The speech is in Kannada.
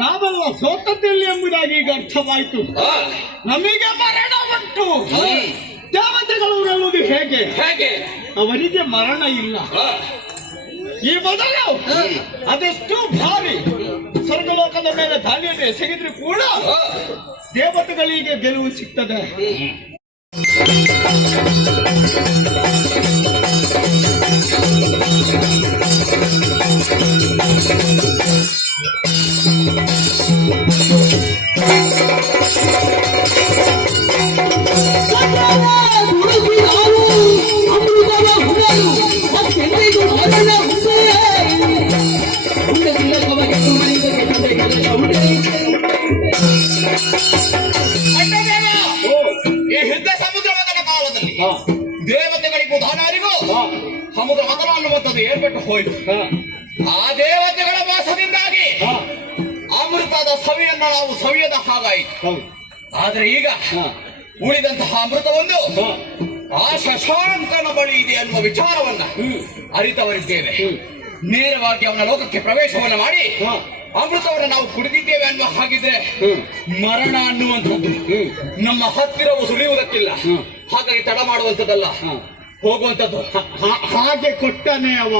ನಾವೆಲ್ಲ ಸೋತದ್ದಲ್ಲಿ ಎಂಬುದಾಗಿ ಈಗ ಅರ್ಥವಾಯಿತು. ನಮಗೆ ಮರಣ ಉಂಟು. ದೇವತೆಗಳು ಹೇಳುವುದು ಹೇಗೆ? ಅವರಿಗೆ ಮರಣ ಇಲ್ಲ. ಈ ಮೊದಲು ಅದೆಷ್ಟು ಭಾರಿ ಸ್ವರ್ಗಲೋಕದ ಮೇಲೆ ದಾಳಿಯನ್ನು ಎಸಗಿದ್ರು ಕೂಡ ದೇವತೆಗಳಿಗೆ ಗೆಲುವು ಸಿಗ್ತದೆ. ದೇವತೆಗಳಿಗೂ ದಾನರಿಗೂ ಸಮುದ್ರ ಮತನ ಅನ್ನುವಂಥದ್ದು ಏರ್ಪಟ್ಟು ಹೋಯಿತು. ಆ ದೇವತೆಗಳ ವಾಸದಿಂದಾಗಿ ಅಮೃತದ ಸವಿಯನ್ನ ನಾವು ಸವಿಯದ ಹಾಗಾಯಿತು. ಆದ್ರೆ ಈಗ ಉಳಿದಂತಹ ಅಮೃತವೊಂದು ಆ ಶಶಾಂಕನ ಬಳಿ ಇದೆ ಅನ್ನುವ ವಿಚಾರವನ್ನ ಅರಿತವರಿದ್ದೇವೆ. ನೇರವಾಗಿ ಅವನ ಲೋಕಕ್ಕೆ ಪ್ರವೇಶವನ್ನ ಮಾಡಿ ಅಮೃತವನ್ನು ನಾವು ಕುಡಿದಿದ್ದೇವೆ ಅನ್ನುವ ಹಾಗಿದ್ರೆ ಮರಣ ಅನ್ನುವಂಥದ್ದು ನಮ್ಮ ಹತ್ತಿರವು ಸುಳಿಯುವುದಕ್ಕಿಲ್ಲ. ಹಾಗಾಗಿ ತಡ ಮಾಡುವಂಥದ್ದಲ್ಲ, ಹೋಗುವಂಥದ್ದು. ಹಾಗೆ ಕೊಟ್ಟನೆ ಅವ